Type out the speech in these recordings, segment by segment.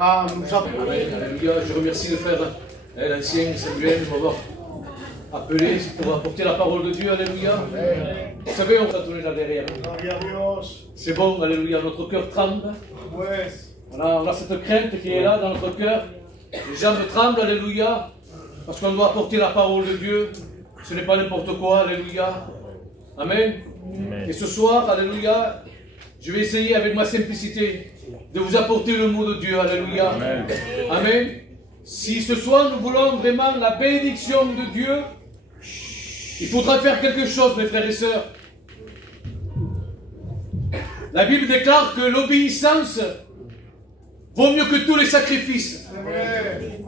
Ah, nous avons... Alléluia, je remercie le frère l'ancien Samuel de m'avoir appelé pour apporter la parole de Dieu. Alléluia. Vous savez, on va tourner là derrière. C'est bon, alléluia, notre cœur tremble. On a cette crainte qui est là dans notre cœur. Les jambes tremblent, alléluia, parce qu'on doit apporter la parole de Dieu. Ce n'est pas n'importe quoi, alléluia. Amen. Et ce soir, alléluia, je vais essayer avec ma simplicité de vous apporter le mot de Dieu, alléluia. Amen. Amen. Si ce soir nous voulons vraiment la bénédiction de Dieu, il faudra faire quelque chose, mes frères et sœurs. La Bible déclare que l'obéissance vaut mieux que tous les sacrifices. Amen.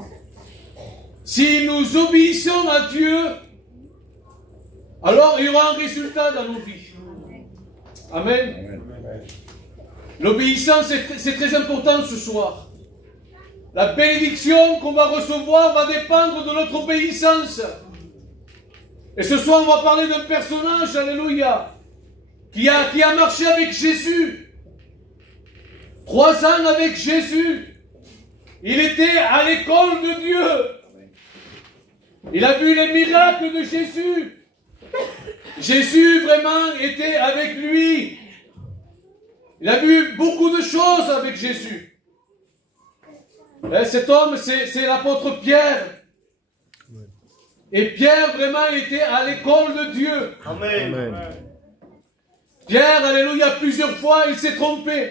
Si nous obéissons à Dieu, alors il y aura un résultat dans nos vies. Amen. Amen. L'obéissance, c'est très important ce soir. La bénédiction qu'on va recevoir va dépendre de notre obéissance. Et ce soir, on va parler d'un personnage, alléluia, qui a marché avec Jésus. 3 ans avec Jésus. Il était à l'école de Dieu. Il a vu les miracles de Jésus. Jésus vraiment était avec lui. Il a vu beaucoup de choses avec Jésus. Et cet homme, c'est l'apôtre Pierre. Et Pierre vraiment était à l'école de Dieu. Amen. Amen. Pierre, alléluia, plusieurs fois il s'est trompé.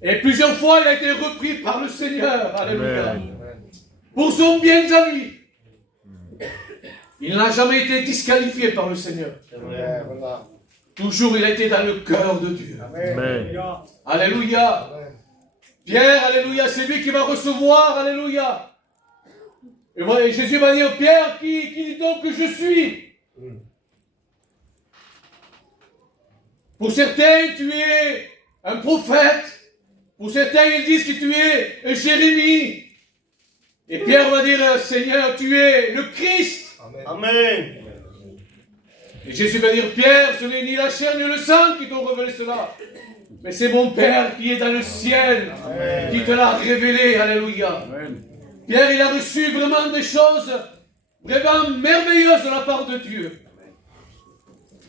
Et plusieurs fois il a été repris par le Seigneur. Alléluia. Amen. Pour son bien à lui. Il n'a jamais été disqualifié par le Seigneur. Amen. Toujours il a été dans le cœur de Dieu. Amen. Alléluia. Amen. Pierre, alléluia, c'est lui qui va recevoir, alléluia. Et voilà, Jésus va dire, Pierre, qui dit donc que je suis? Pour certains, tu es un prophète. Pour certains, ils disent que tu es un Jérémie. Et Pierre va dire, Seigneur, tu es le Christ. Amen. Amen. Et Jésus va dire, Pierre, ce n'est ni la chair ni le sang qui t'ont révélé cela, mais c'est mon Père qui est dans le ciel. Amen. Qui te l'a révélé. Alléluia. Amen. Pierre, il a reçu vraiment des choses vraiment merveilleuses de la part de Dieu.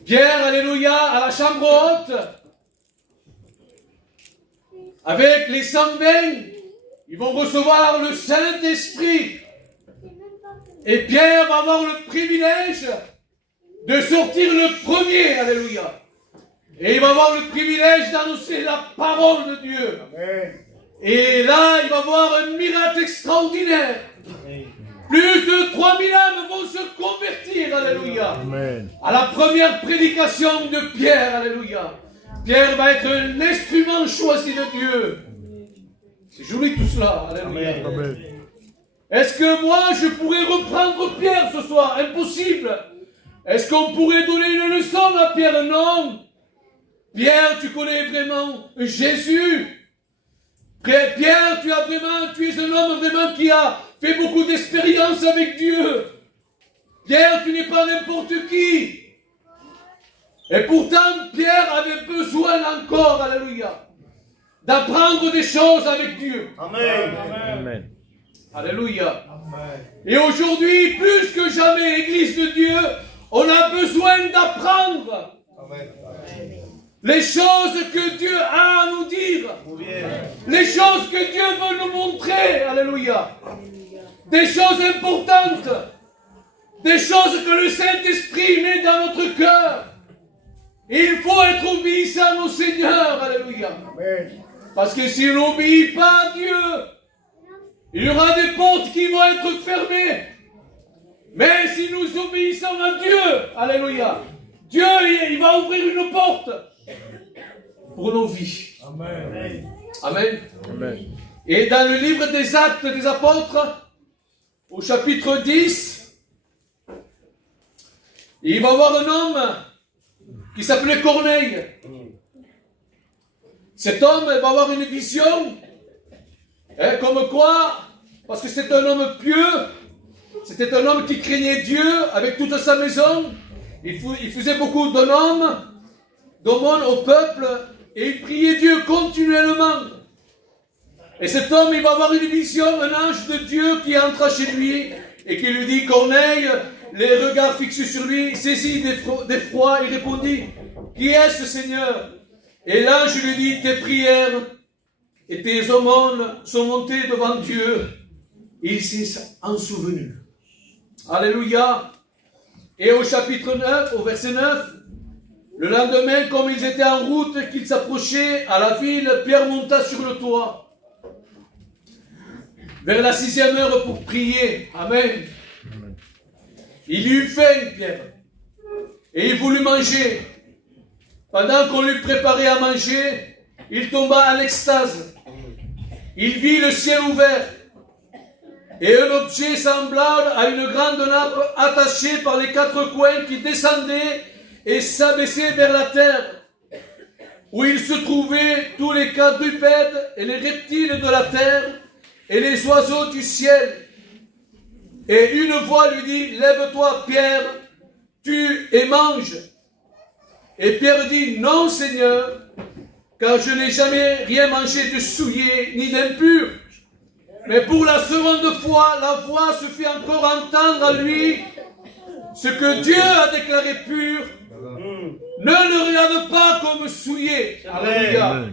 Pierre, alléluia, à la chambre haute, avec les 120, ils vont recevoir le Saint-Esprit. Et Pierre va avoir le privilège de sortir le premier, alléluia. Et il va avoir le privilège d'annoncer la parole de Dieu. Amen. Et là, il va avoir un miracle extraordinaire. Amen. Plus de 3000 âmes vont se convertir, alléluia. Amen. À la première prédication de Pierre, alléluia. Pierre va être un instrument choisi de Dieu. C'est joli tout cela, alléluia. Amen. Est-ce que moi, je pourrais reprendre Pierre ce soir? Impossible. Est-ce qu'on pourrait donner une leçon à Pierre? Non. Pierre, tu connais vraiment Jésus. Pierre, tu es un homme vraiment qui a fait beaucoup d'expérience avec Dieu. Pierre, tu n'es pas n'importe qui. Et pourtant, Pierre avait besoin encore, alléluia, d'apprendre des choses avec Dieu. Amen. Amen. Alléluia. Amen. Et aujourd'hui, plus que jamais, Église de Dieu, on a besoin d'apprendre. Amen. Les choses que Dieu a à nous dire. Les choses que Dieu veut nous montrer. Alléluia. Des choses importantes. Des choses que le Saint-Esprit met dans notre cœur. Il faut être obéissant au Seigneur. Alléluia. Parce que si on n'obéit pas à Dieu, il y aura des portes qui vont être fermées. Mais si nous obéissons à Dieu, alléluia, Dieu, il va ouvrir une porte pour nos vies. Amen. Amen. Amen. Et dans le livre des Actes des Apôtres, au chapitre 10, il va y avoir un homme qui s'appelait Corneille. Cet homme va avoir une vision, comme quoi, parce que c'est un homme pieux, c'était un homme qui craignait Dieu avec toute sa maison, il faisait beaucoup d'aumônes au peuple, et il priait Dieu continuellement. Et cet homme, il va avoir une vision, un ange de Dieu qui entra chez lui et qui lui dit, Corneille, les regards fixés sur lui, saisi d'effroi, il répondit, qui est-ce, Seigneur? Et l'ange lui dit, tes prières et tes aumônes sont montées devant Dieu. Et il s'est en souvenu. Alléluia. Et au chapitre 9, au verset 9, le lendemain, comme ils étaient en route et qu'ils s'approchaient à la ville, Pierre monta sur le toit, vers la 6e heure pour prier. Amen. Il eut faim, Pierre, et il voulut manger. Pendant qu'on lui préparait à manger, il tomba en extase. Il vit le ciel ouvert, et un objet semblable à une grande nappe attachée par les 4 coins qui descendait et s'abaissait vers la terre, où il se trouvaient tous les quadrupèdes et les reptiles de la terre et les oiseaux du ciel. Et une voix lui dit, lève-toi, Pierre, tue et mange. Et Pierre dit, non, Seigneur, car je n'ai jamais rien mangé de souillé ni d'impur. Mais pour la seconde fois, la voix se fit encore entendre à lui, ce que Dieu a déclaré pur, ne le regarde pas comme souillé. Alléluia.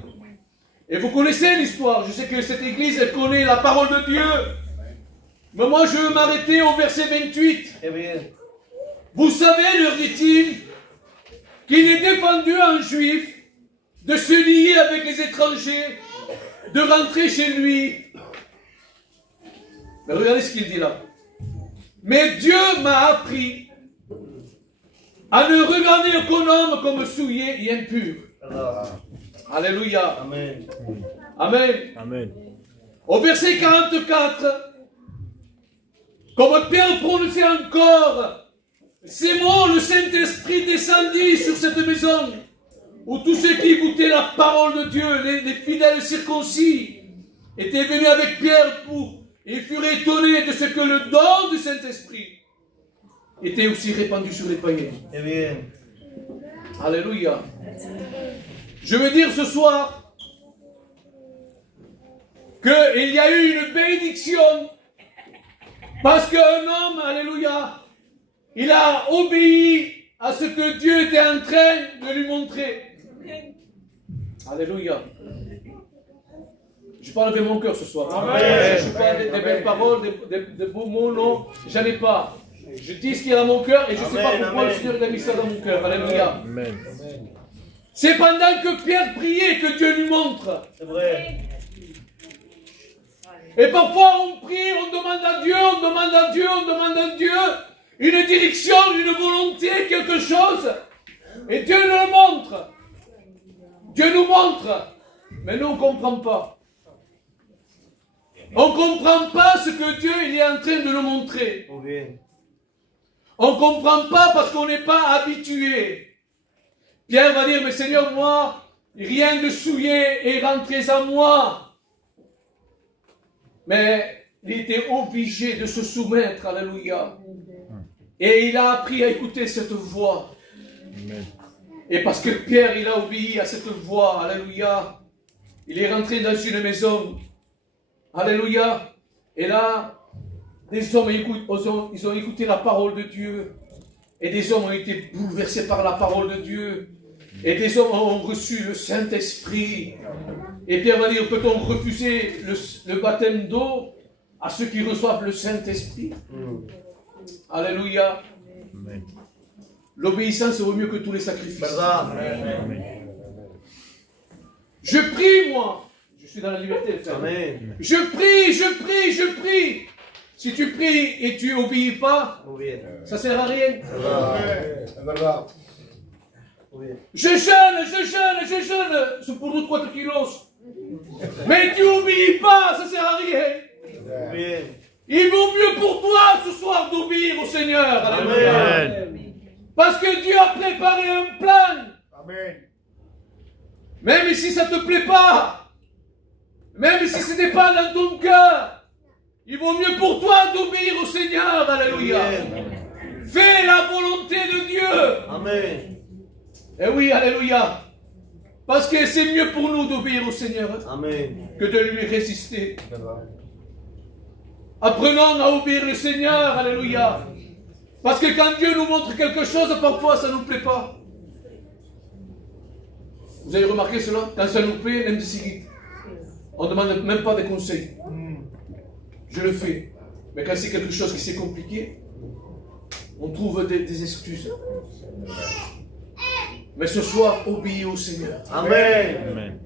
Et vous connaissez l'histoire. Je sais que cette église, elle connaît la parole de Dieu. Mais moi, je veux m'arrêter au verset 28. Vous savez, leur dit-il, qu'il est défendu à un juif de se lier avec les étrangers, de rentrer chez lui. Mais regardez ce qu'il dit là. Mais Dieu m'a appris à ne regarder aucun homme comme souillé et impur. Alléluia. Amen. Amen. Amen. Au verset 44, comme Pierre prononçait encore ces mots, le Saint-Esprit descendit sur cette maison, où tous ceux qui écoutaient la parole de Dieu, les fidèles circoncis, étaient venus avec Pierre et furent étonnés de ce que le don du Saint-Esprit était aussi répandu sur les païens. Amen. Alléluia. Je veux dire ce soir qu'il y a eu une bénédiction parce qu'un homme, alléluia, il a obéi à ce que Dieu était en train de lui montrer. Alléluia. Je parle avec mon cœur ce soir. Amen. Je ne parle des belles paroles, des beaux mots, non. J'en ai pas. Je dis ce qu'il y a dans mon cœur et je ne sais pas pourquoi le Seigneur a mis ça dans mon cœur. Alléluia. Amen. C'est pendant que Pierre priait que Dieu lui montre. C'est vrai. Et parfois on prie, on demande à Dieu, on demande à Dieu, on demande à Dieu une direction, une volonté, quelque chose. Et Dieu nous le montre. Dieu nous montre. Mais nous on ne comprend pas. On ne comprend pas ce que Dieu il est en train de nous montrer. On ne comprend pas parce qu'on n'est pas habitué. Pierre va dire, mais Seigneur, moi, rien de souillé est rentré en moi. Mais il était obligé de se soumettre, alléluia. Et il a appris à écouter cette voix. Amen. Et parce que Pierre, il a obéi à cette voix, alléluia, il est rentré dans une maison, alléluia. Et là, des hommes ils ont écouté la parole de Dieu. Et des hommes ont été bouleversés par la parole de Dieu. Et des hommes ont reçu le Saint-Esprit. Et Pierre va dire, peut-on refuser le baptême d'eau à ceux qui reçoivent le Saint-Esprit? Alléluia. Amen. L'obéissance vaut mieux que tous les sacrifices. Amen. Je prie, moi. Je suis dans la liberté, frère. Amen. Je prie, je prie, je prie. Si tu pries et tu n'obéis pas, ça ne sert à rien. Je jeûne, c'est pour nous 3 kilos. Mais tu n'obéis pas, ça ne sert à rien. Il vaut mieux pour toi ce soir d'obéir au Seigneur. Alléluia. Amen. Parce que Dieu a préparé un plan. Amen. Même si ça ne te plaît pas, même si ce n'est pas dans ton cœur, il vaut mieux pour toi d'obéir au Seigneur. Alléluia. Fais la volonté de Dieu. Amen. Eh oui, alléluia. Parce que c'est mieux pour nous d'obéir au Seigneur que de lui résister. Apprenons à obéir le Seigneur, alléluia. Parce que quand Dieu nous montre quelque chose, parfois ça ne nous plaît pas. Vous avez remarqué cela? Quand ça nous plaît, même des on ne demande même pas des conseils. Je le fais. Mais quand c'est quelque chose qui c'est compliqué, on trouve des excuses. Mais ce soir, obéis au Seigneur. Amen.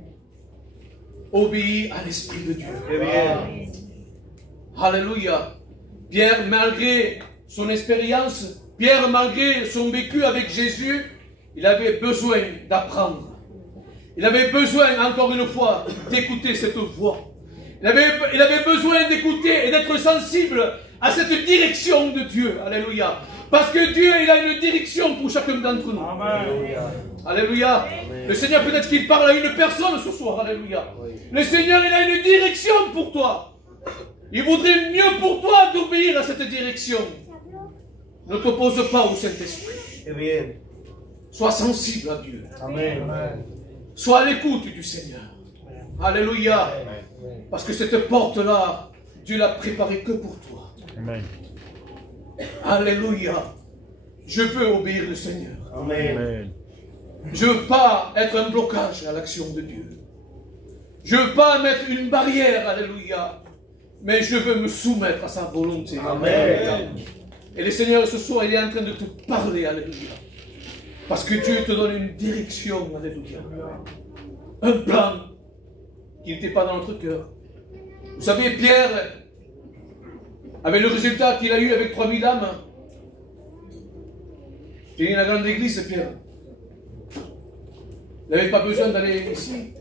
Obéis à l'Esprit de Dieu. Amen. Alléluia. Pierre, malgré son expérience, Pierre, malgré son vécu avec Jésus, il avait besoin d'apprendre. Il avait besoin, encore une fois, d'écouter cette voix. Il avait besoin d'écouter et d'être sensible à cette direction de Dieu. Alléluia. Parce que Dieu, il a une direction pour chacun d'entre nous. Amen. Alléluia. Amen. Le Seigneur, peut-être qu'il parle à une personne ce soir. Alléluia. Oui. Le Seigneur, il a une direction pour toi. Il voudrait mieux pour toi d'obéir à cette direction. Ne t'oppose pas au Saint-Esprit. Sois sensible à Dieu. Amen. Sois à l'écoute du Seigneur. Alléluia. Parce que cette porte-là, Dieu l'a préparée que pour toi. Amen. Alléluia. Je veux obéir le Seigneur. Amen. Je ne veux pas être un blocage à l'action de Dieu. Je ne veux pas mettre une barrière, alléluia. Mais je veux me soumettre à sa volonté. Amen. Et le Seigneur, ce soir, il est en train de te parler, alléluia. Parce que Dieu te donne une direction, alléluia. Un plan qui n'était pas dans notre cœur. Vous savez, Pierre, avec le résultat qu'il a eu avec 3000 âmes, il y a une grande église, Pierre. Il n'avait pas besoin d'aller ici.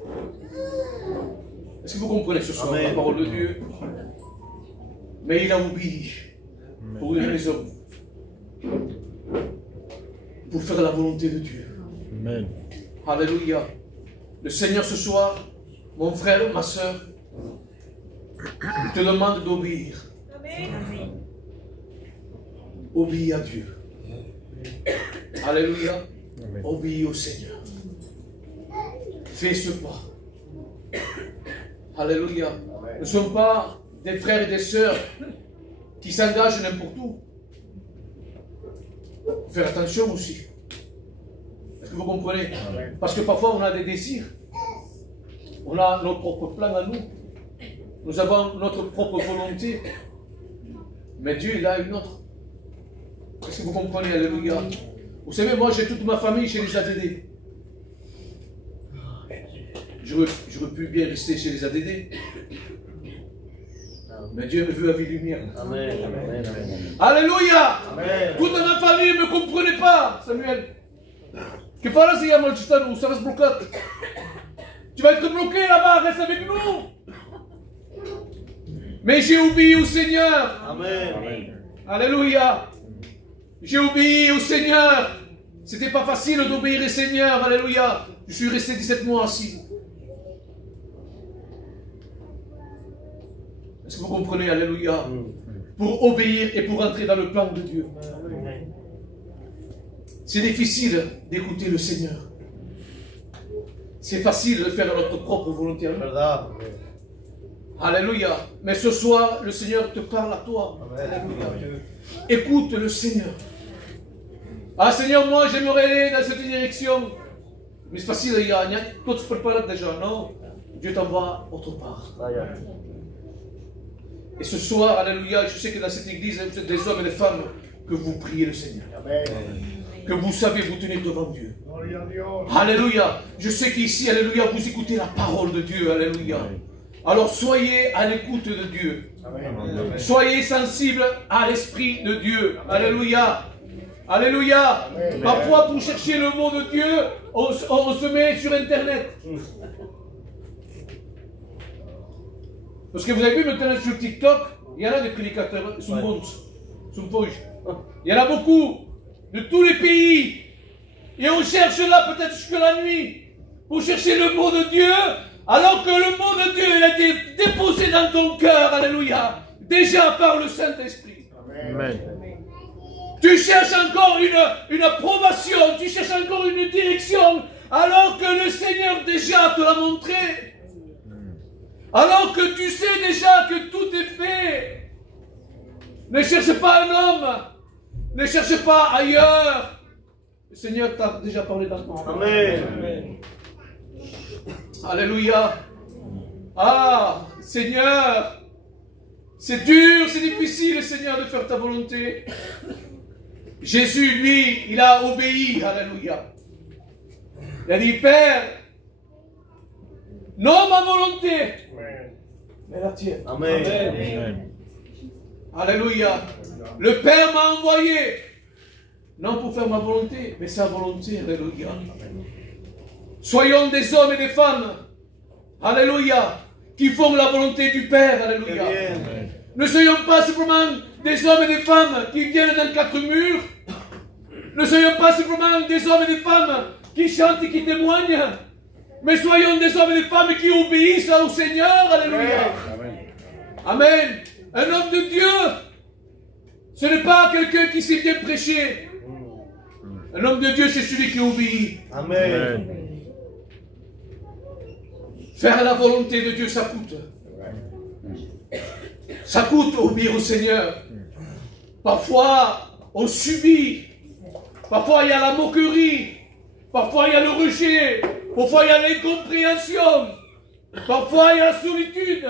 Est-ce que vous comprenez ce soir la parole de Dieu? Mais il a oublié pour une raison. Pour faire la volonté de Dieu. Amen. Alléluia. Le Seigneur ce soir, mon frère, ma soeur, te demande d'obéir. Obéis à Dieu. Alléluia. Amen. Obéis au Seigneur. Fais ce pas. Alléluia. Nous ne sommes pas des frères et des sœurs qui s'engagent n'importe où. Faire attention aussi. Est-ce que vous comprenez? Parce que parfois on a des désirs. On a notre propre plan à nous. Nous avons notre propre volonté. Mais Dieu, il a une autre. Est-ce que vous comprenez? Alléluia. Vous savez, moi j'ai toute ma famille chez les ADD. J'aurais pu bien rester chez les ADD. Mais Dieu me veut avec lumière. Amen. Amen. Alléluia. Amen. Toute ma famille ne me comprenait pas, Samuel. Que fala si llama el ça va se bloquer. Tu vas être bloqué là-bas, reste avec nous. Mais j'ai obéi au Seigneur. Amen. Alléluia. J'ai obéi au Seigneur. C'était pas facile d'obéir au Seigneur. Alléluia. Je suis resté 17 mois assis. Est-ce que vous comprenez? Alléluia. Pour obéir et pour entrer dans le plan de Dieu. C'est difficile d'écouter le Seigneur. C'est facile de faire notre propre volonté. Alléluia. Mais ce soir, le Seigneur te parle à toi. Alléluia. Écoute le Seigneur. Ah Seigneur, moi j'aimerais aller dans cette direction. Mais c'est facile, il y a tout se prépare déjà. Non, Dieu t'envoie autre part. Et ce soir, alléluia, je sais que dans cette église, vous êtes des hommes et des femmes que vous priez le Seigneur. Amen. Que vous savez vous tenir devant Dieu. Alléluia. Je sais qu'ici, alléluia, vous écoutez la parole de Dieu. Alléluia. Alors soyez à l'écoute de Dieu. Amen. Soyez sensibles à l'Esprit de Dieu. Alléluia. Alléluia. Amen. Parfois, pour chercher le mot de Dieu, on se met sur Internet. Parce que vous avez vu maintenant sur TikTok, il y en a des prédicateurs, ils sont bons, ils sont faux. Il y en a beaucoup, de tous les pays. Et on cherche là peut-être jusqu'à la nuit, pour chercher le mot de Dieu, alors que le mot de Dieu, il a été déposé dans ton cœur, alléluia, déjà par le Saint-Esprit. Amen. Tu cherches encore une approbation, tu cherches encore une direction, alors que le Seigneur déjà te l'a montré. Alors que tu sais déjà que tout est fait. Ne cherche pas un homme. Ne cherche pas ailleurs. Le Seigneur t'a déjà parlé dans ton âme. Amen. Alléluia. Ah, Seigneur, c'est dur, c'est difficile, Seigneur, de faire ta volonté. Jésus, lui, il a obéi. Alléluia. Il a dit, Père, non ma volonté, mais la tienne. Amen. Amen. Alléluia. Le Père m'a envoyé, non pour faire ma volonté, mais sa volonté. Alléluia. Soyons des hommes et des femmes, alléluia, qui font la volonté du Père. Alléluia. Amen. Ne soyons pas simplement des hommes et des femmes qui viennent dans quatre murs. Ne soyons pas simplement des hommes et des femmes qui chantent et qui témoignent. Mais soyons des hommes et des femmes qui obéissent au Seigneur. Alléluia. Amen. Un homme de Dieu, ce n'est pas quelqu'un qui sait bien prêcher. Un homme de Dieu, c'est celui qui obéit. Amen. Faire la volonté de Dieu, ça coûte. Ça coûte obéir au Seigneur. Parfois, on subit. Parfois, il y a la moquerie. Parfois, il y a le rejet. Parfois, il y a l'incompréhension. Parfois, il y a la solitude.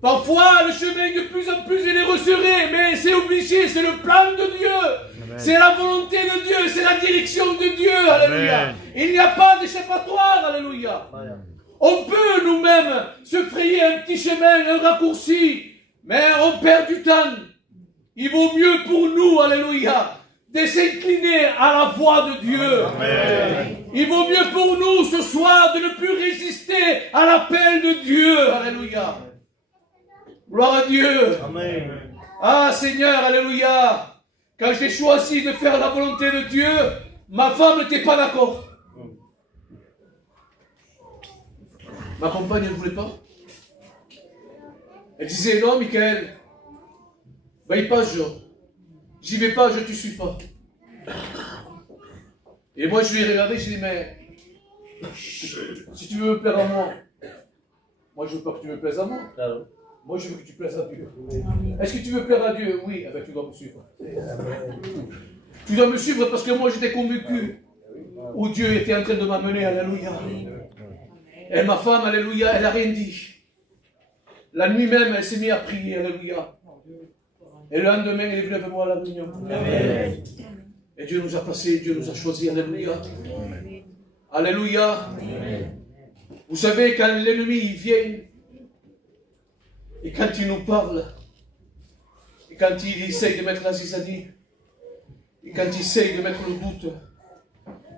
Parfois, le chemin de plus en plus il est resserré. Mais c'est obligé, c'est le plan de Dieu. C'est la volonté de Dieu. C'est la direction de Dieu. Alléluia. Il n'y a pas d'échappatoire. Alléluia. On peut nous-mêmes se frayer un petit chemin, un raccourci. Mais on perd du temps. Il vaut mieux pour nous, alléluia, de s'incliner à la voix de Dieu. Amen. Il vaut mieux pour nous ce soir de ne plus résister à l'appel de Dieu. Alléluia. Gloire à Dieu. Amen. Ah Seigneur, alléluia. Quand j'ai choisi de faire la volonté de Dieu, ma femme n'était pas d'accord. Ma compagne ne voulait pas. Elle disait, non, Michael, veille pas, j'y vais pas, je ne te suis pas. Et moi, je lui ai regardé, je lui ai dit, mais si tu veux me plaire à moi, je veux pas que tu me plaises à moi. Moi, je veux que tu plaises à Dieu. Est-ce que tu veux plaire à Dieu? Oui, eh bien, tu dois me suivre. Tu dois me suivre parce que moi, j'étais convaincu où Dieu était en train de m'amener, alléluia. Et ma femme, alléluia, elle n'a rien dit. La nuit même, elle s'est mise à prier, alléluia. Et le lendemain, elle est venue avec moi à la réunion. Amen. Et Dieu nous a passés, Dieu nous a choisis, alléluia. Alléluia. Amen. Vous savez, quand l'ennemi il vient, et quand il nous parle, et quand il essaye de mettre la zizanie, et quand il essaye de mettre le doute,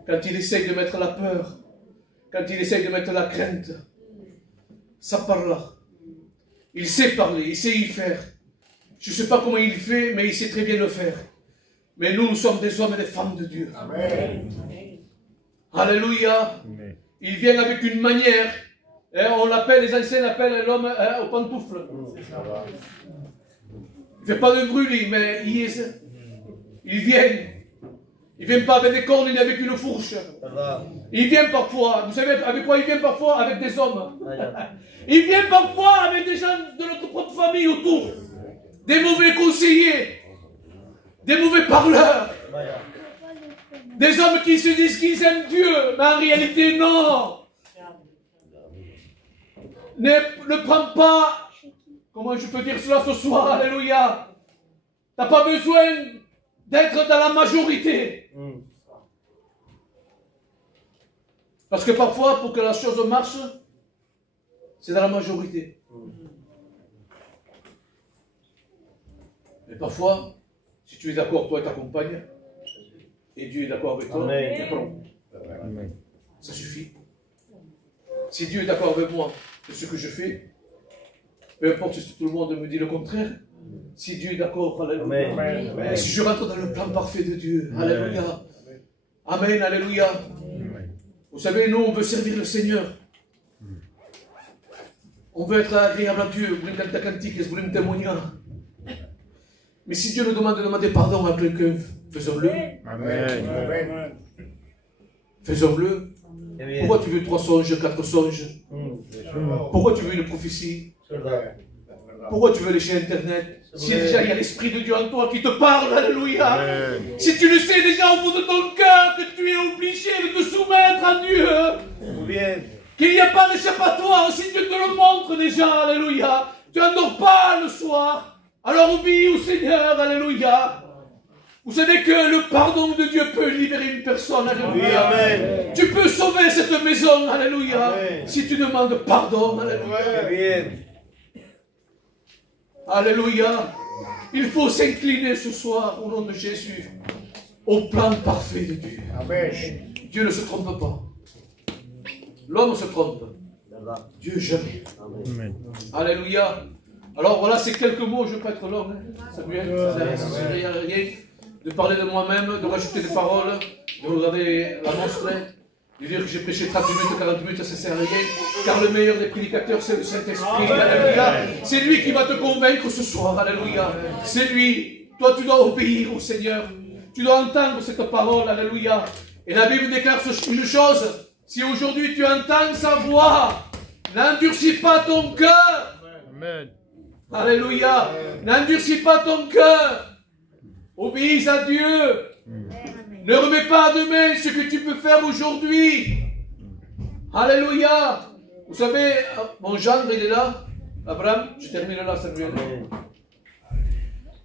quand il essaye de mettre la peur, quand il essaye de mettre la crainte, ça parle là. Il sait parler, il sait y faire. Je ne sais pas comment il fait, mais il sait très bien le faire. Mais nous, nous sommes des hommes et des femmes de Dieu. Amen. Alléluia. Amen. Il vient avec une manière. On l'appelle, les anciens l'appellent l'homme aux pantoufles. Il ne fait pas de bruit, lui, mais il vient. Il ne vient pas avec des cornes ni avec une fourche. Il vient parfois. Vous savez avec quoi il vient parfois? Avec des hommes. Il vient parfois avec des gens de notre propre famille autour. Des mauvais conseillers. Des mauvais parleurs. Des hommes qui se disent qu'ils aiment Dieu, mais en réalité non. Ne prends pas, comment je peux dire cela ce soir, alléluia. Tu n'as pas besoin d'être dans la majorité. Parce que parfois, pour que la chose marche, c'est dans la majorité. Mais parfois, si tu es d'accord, toi et ta compagne, et Dieu est d'accord avec toi, Amen. Ça suffit. Si Dieu est d'accord avec moi de ce que je fais, peu importe si tout le monde me dit le contraire, si Dieu est d'accord, alléluia. Si je rentre dans le plan parfait de Dieu, alléluia. Amen, alléluia. Vous savez, nous, on veut servir le Seigneur. On veut être agréable à Dieu. Vous voulez canter cantique, vous voulez me témoigner. Mais si Dieu nous demande de demander pardon à quelqu'un, faisons-le. Amen. Faisons-le. Pourquoi tu veux 3 songes, 4 songes? Pourquoi tu veux une prophétie? Pourquoi tu veux lécher Internet? Si déjà il y a l'Esprit de Dieu en toi qui te parle, alléluia. Si tu le sais déjà au fond de ton cœur que tu es obligé de te soumettre à Dieu, qu'il n'y a pas d'échappatoire, si Dieu te le montre déjà, alléluia. Tu n'endors pas le soir, alors obéis au Seigneur, alléluia. Vous savez que le pardon de Dieu peut libérer une personne, alléluia. Amen. Tu peux sauver cette maison, alléluia. Si tu demandes pardon, alléluia. Alléluia. Il faut s'incliner ce soir au nom de Jésus au plan parfait de Dieu. Amen. Dieu ne se trompe pas. L'homme se trompe. Dieu jamais. Amen. Alléluia. Alors voilà, ces quelques mots, je ne veux pas être long, hein. Samuel, ça ne sert à rien de parler de moi-même, de rajouter des paroles, de regarder la monstre, de dire que j'ai prêché 30 minutes, 40 minutes, ça ne sert à rien, car le meilleur des prédicateurs, c'est le Saint-Esprit. Alléluia. C'est lui qui va te convaincre ce soir. Alléluia. C'est lui. Toi, tu dois obéir au Seigneur. Tu dois entendre cette parole. Alléluia. Et la Bible déclare une chose. Si aujourd'hui tu entends sa voix, n'endurcis pas ton cœur. Amen. Alléluia. N'endurcis pas ton cœur. Obéis à Dieu. Ne remets pas à demain ce que tu peux faire aujourd'hui. Alléluia. Vous savez, mon gendre, il est là. Abraham, je termine là, Samuel.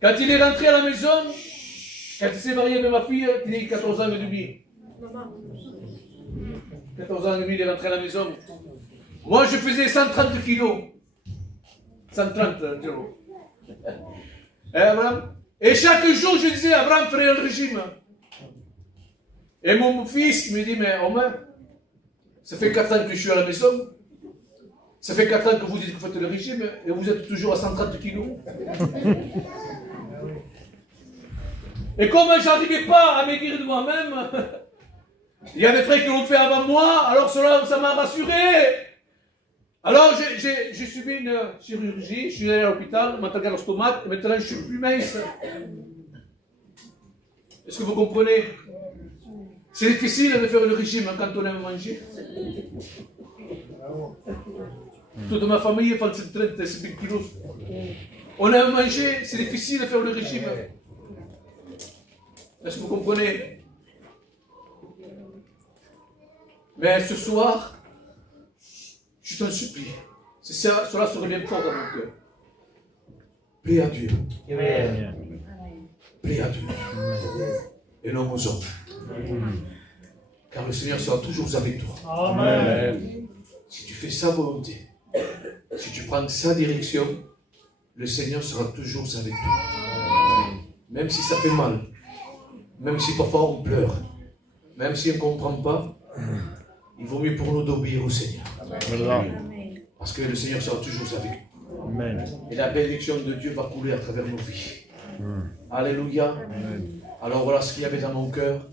Quand il est rentré à la maison, quand il s'est marié avec ma fille, il a 14 ans et demi. 14 ans et demi, il est rentré à la maison. Moi, je faisais 130 kilos. 130 kilos. Abraham. Et chaque jour, je disais, Abraham ferait un régime. Et mon fils me dit, mais Omer, ça fait 4 ans que je suis à la maison. Ça fait 4 ans que vous dites que vous faites le régime et vous êtes toujours à 130 kilos. Et comme je n'arrivais pas à maigrir de moi-même, il y a des frères qui l'ont fait avant moi, alors cela, ça m'a rassuré. Alors j'ai subi une chirurgie, je suis allé à l'hôpital, on m'a tagué l'ostomate, et maintenant je suis plus mince. Est-ce que vous comprenez? C'est difficile de faire le régime quand on aime manger. Toute ma famille fait 35 kilos. On aime manger, c'est difficile de faire le régime. Est-ce que vous comprenez? Mais ce soir, je t'en supplie, cela serait bien fort dans mon cœur. Prie à Dieu. Prie à Dieu. Et non aux hommes. Car le Seigneur sera toujours avec toi. Amen. Si tu fais sa volonté, si tu prends sa direction, le Seigneur sera toujours avec toi. Même si ça fait mal, même si parfois on pleure, même si on ne comprend pas, il vaut mieux pour nous d'obéir au Seigneur. Parce que le Seigneur sera toujours avec nous. Amen. Et la bénédiction de Dieu va couler à travers nos vies. Alléluia. Alors voilà ce qu'il y avait dans mon cœur.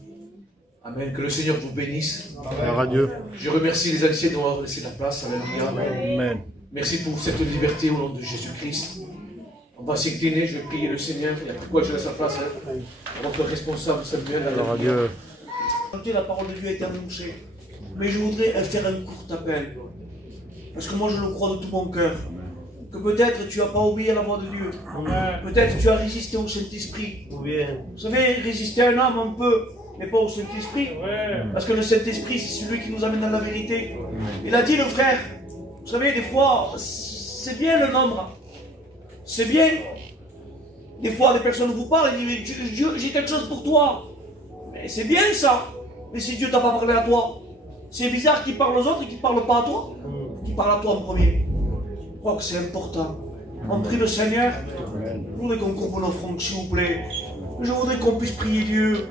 Amen. Que le Seigneur vous bénisse. Gloire à Dieu. Je remercie les anciens d'avoir laissé la place. Alléluia. Amen. Merci pour cette liberté au nom de Jésus-Christ. On va s'incliner, je vais prier le Seigneur. Il y a pourquoi je laisse la place à votre responsable Samuel. Gloire à Dieu. La parole de Dieu est annoncée. Mais je voudrais faire un court appel. Parce que moi je le crois de tout mon cœur. Que peut-être tu n'as pas obéi à la voix de Dieu. Peut-être tu as résisté au Saint-Esprit. Vous savez, résister à un homme on peut, mais pas au Saint-Esprit. Parce que le Saint-Esprit, c'est celui qui nous amène dans la vérité. Il a dit le frère, vous savez, des fois, c'est bien le nombre. C'est bien. Des fois, des personnes vous parlent et disent, j'ai quelque chose pour toi. Mais c'est bien ça. Mais si Dieu t'a pas parlé à toi, c'est bizarre qu'il parle aux autres et qu'il ne parle pas à toi. Qu'il parle à toi en premier. Je crois que c'est important. On prie le Seigneur. Je voudrais qu'on coupe nos fronts, s'il vous plaît. Je voudrais qu'on puisse prier Dieu.